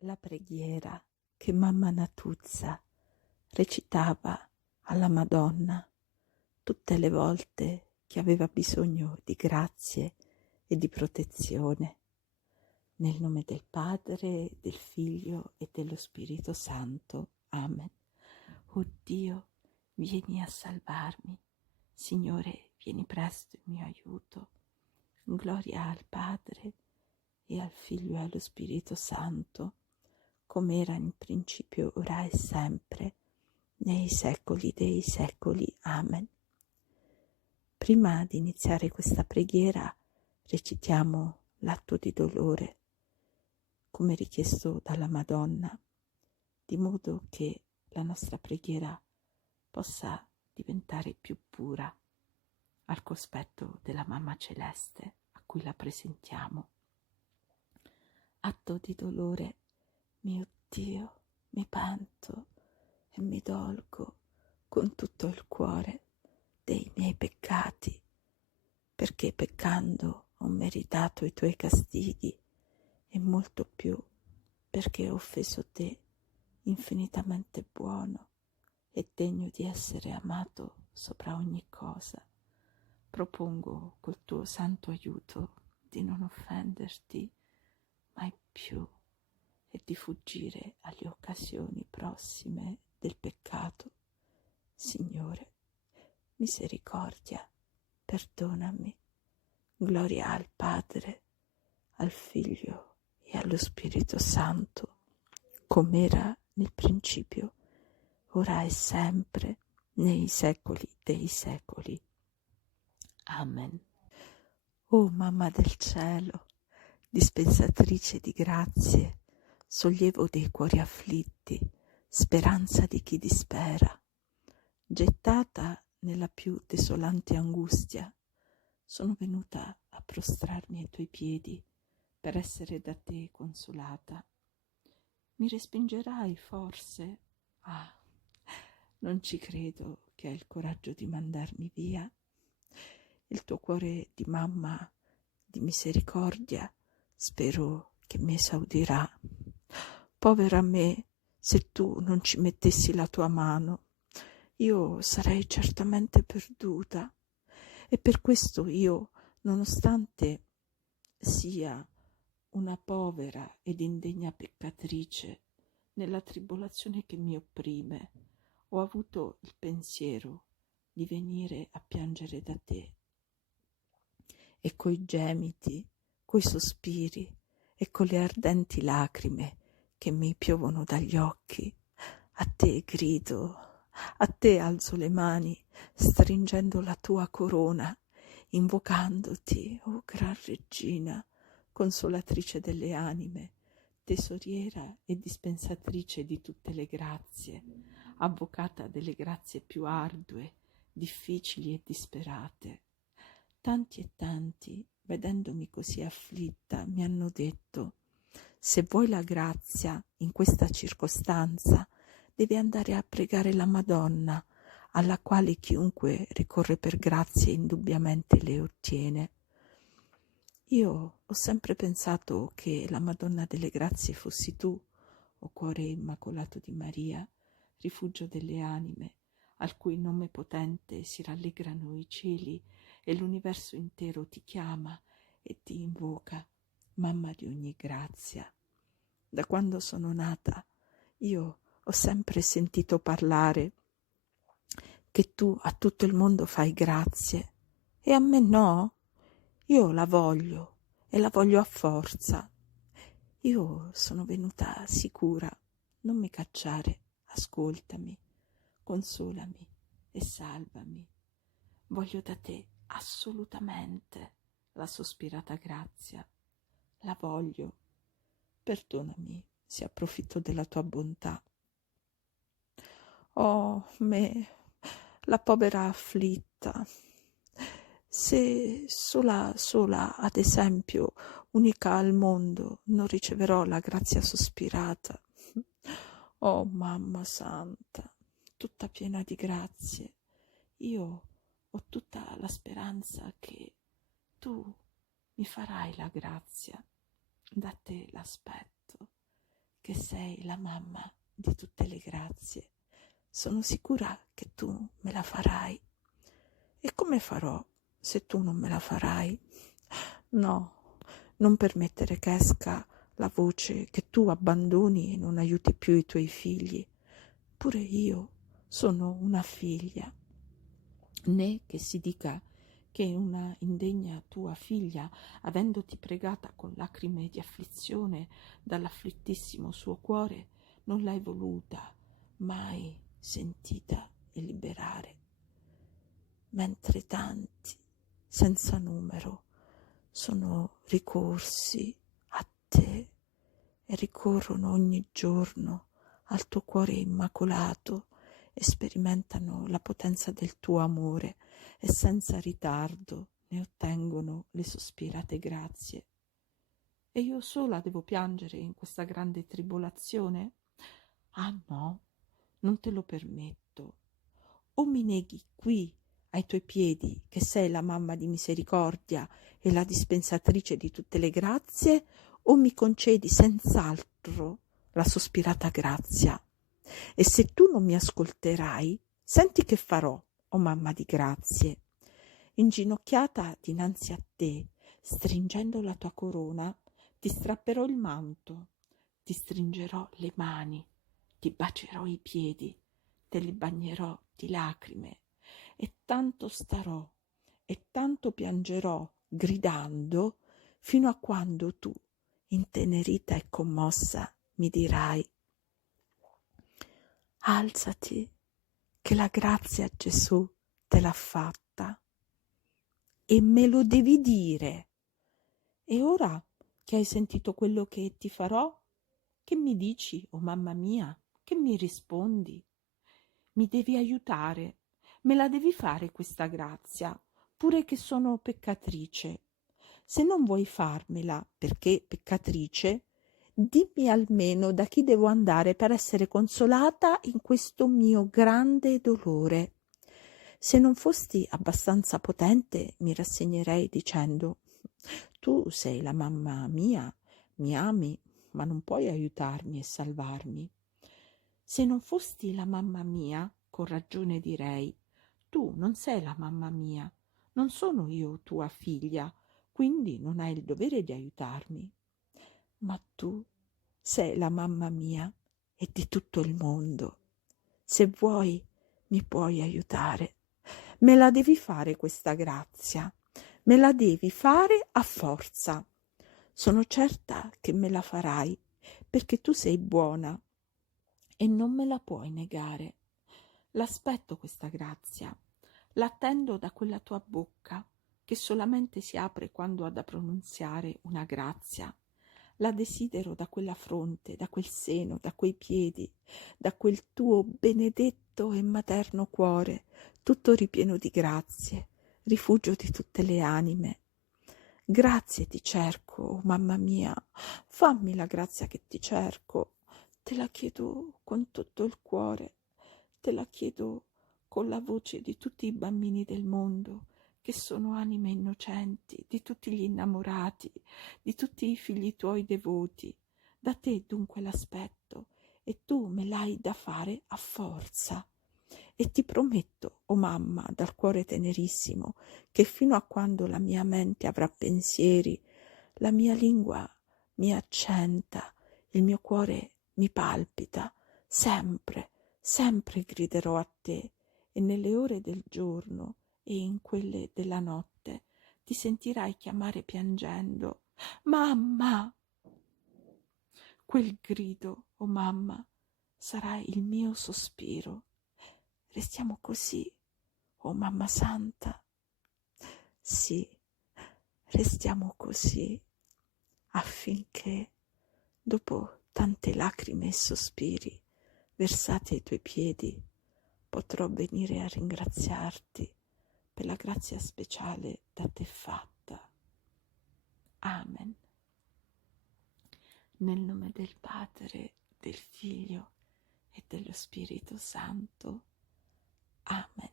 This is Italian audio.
la preghiera che mamma Natuzza recitava alla Madonna tutte le volte che aveva bisogno di grazie e di protezione. Nel nome del Padre, del Figlio e dello Spirito Santo. Amen. Oh Dio, vieni a salvarmi. Signore, vieni presto in mio aiuto. Gloria al Padre e al Figlio e allo Spirito Santo, come era in principio, ora e sempre, nei secoli dei secoli. Amen. Prima di iniziare questa preghiera, recitiamo l'atto di dolore, come richiesto dalla Madonna, di modo che la nostra preghiera possa diventare più pura al cospetto della Mamma Celeste a cui la presentiamo. Atto di dolore, mio Dio, mi pento e mi dolgo con tutto il cuore dei miei peccati, perché peccando ho meritato i tuoi castighi e molto più perché ho offeso te, infinitamente buono e degno di essere amato sopra ogni cosa. Propongo col tuo santo aiuto di non offenderti mai più e di fuggire alle occasioni prossime del peccato. Signore, misericordia, perdonami. Gloria al Padre, al Figlio e allo Spirito Santo, come era nel principio, ora e sempre, nei secoli dei secoli. Amen. O Mamma del Cielo, dispensatrice di grazie, sollievo dei cuori afflitti, speranza di chi dispera, gettata nella più desolante angustia, sono venuta a prostrarmi ai tuoi piedi per essere da te consolata. Mi respingerai forse? Ah, non ci credo che hai il coraggio di mandarmi via. Il tuo cuore di mamma di misericordia spero che mi esaudirà. Povera me, se tu non ci mettessi la tua mano, io sarei certamente perduta. E per questo io, nonostante sia una povera ed indegna peccatrice, nella tribolazione che mi opprime, ho avuto il pensiero di venire a piangere da te. E coi gemiti, coi sospiri e con le ardenti lacrime che mi piovono dagli occhi, a te grido, a te alzo le mani, stringendo la tua corona, invocandoti, o gran regina, consolatrice delle anime, tesoriera e dispensatrice di tutte le grazie, avvocata delle grazie più ardue, difficili e disperate. Tanti e tanti, vedendomi così afflitta, mi hanno detto: se vuoi la grazia in questa circostanza, devi andare a pregare la Madonna, alla quale chiunque ricorre per grazie indubbiamente le ottiene. Io ho sempre pensato che la Madonna delle Grazie fossi tu, o cuore immacolato di Maria, rifugio delle anime, al cui nome potente si rallegrano i cieli e l'universo intero ti chiama e ti invoca, mamma di ogni grazia. Da quando sono nata, io ho sempre sentito parlare che tu a tutto il mondo fai grazie, e a me no. Io la voglio, e la voglio a forza. Io sono venuta sicura, non mi cacciare, ascoltami, consolami e salvami. Voglio da te assolutamente la sospirata grazia. La voglio. Perdonami se approfitto della tua bontà. Oh, me, la povera afflitta. Se sola, ad esempio, unica al mondo, non riceverò la grazia sospirata. Oh, Mamma Santa, tutta piena di grazie, io ho tutta la speranza che tu mi farai la grazia. Da te l'aspetto, che sei la mamma di tutte le grazie. Sono sicura che tu me la farai. E come farò se tu non me la farai? No, non permettere che esca la voce che tu abbandoni e non aiuti più i tuoi figli. Pure io sono una figlia. Né che si dica che una indegna tua figlia, avendoti pregata con lacrime di afflizione dall'afflittissimo suo cuore, non l'hai voluta mai sentita e liberare, mentre tanti, senza numero, sono ricorsi a te e ricorrono ogni giorno al tuo cuore immacolato e sperimentano la potenza del tuo amore e senza ritardo ne ottengono le sospirate grazie. E io sola devo piangere in questa grande tribolazione? Ah no, non te lo permetto. O mi neghi qui ai tuoi piedi che sei la mamma di misericordia e la dispensatrice di tutte le grazie, o mi concedi senz'altro la sospirata grazia. E se tu non mi ascolterai, senti che farò, o mamma di grazie. Inginocchiata dinanzi a te, stringendo la tua corona, ti strapperò il manto, ti stringerò le mani, ti bacerò i piedi, te li bagnerò di lacrime, e tanto starò e tanto piangerò gridando fino a quando tu, intenerita e commossa, mi dirai: alzati, che la grazia Gesù te l'ha fatta. E me lo devi dire. E ora che hai sentito quello che ti farò, che mi dici, oh mamma mia? Che mi rispondi? Mi devi aiutare, me la devi fare questa grazia, pure che sono peccatrice. Se non vuoi farmela perché peccatrice, dimmi almeno da chi devo andare per essere consolata in questo mio grande dolore. Se non fosti abbastanza potente, mi rassegnerei dicendo: tu sei la mamma mia, mi ami, ma non puoi aiutarmi e salvarmi. Se non fosti la mamma mia, con ragione direi: tu non sei la mamma mia, non sono io tua figlia, quindi non hai il dovere di aiutarmi. Ma tu sei la mamma mia e di tutto il mondo. Se vuoi, mi puoi aiutare. Me la devi fare questa grazia, me la devi fare a forza. Sono certa che me la farai, perché tu sei buona e non me la puoi negare. L'aspetto questa grazia, l'attendo da quella tua bocca, che solamente si apre quando ha da pronunziare una grazia. La desidero da quella fronte, da quel seno, da quei piedi, da quel tuo benedetto e materno cuore, tutto ripieno di grazie, rifugio di tutte le anime. Grazie ti cerco, oh mamma mia, fammi la grazia che ti cerco, te la chiedo con tutto il cuore, te la chiedo con la voce di tutti i bambini del mondo, che sono anime innocenti, di tutti gli innamorati, di tutti i figli tuoi devoti. Da te dunque l'aspetto, e tu me l'hai da fare a forza. E ti prometto, o mamma, dal cuore tenerissimo, che fino a quando la mia mente avrà pensieri, la mia lingua mi accenta, il mio cuore mi palpita, sempre, sempre griderò a te, e nelle ore del giorno e in quelle della notte ti sentirai chiamare piangendo: mamma! Quel grido, oh mamma, sarà il mio sospiro. Restiamo così, oh mamma santa. Sì, restiamo così, affinché, dopo tante lacrime e sospiri versati ai tuoi piedi, potrò venire a ringraziarti per la grazia speciale da te fatta. Amen. Nel nome del Padre, del Figlio e dello Spirito Santo. Amen.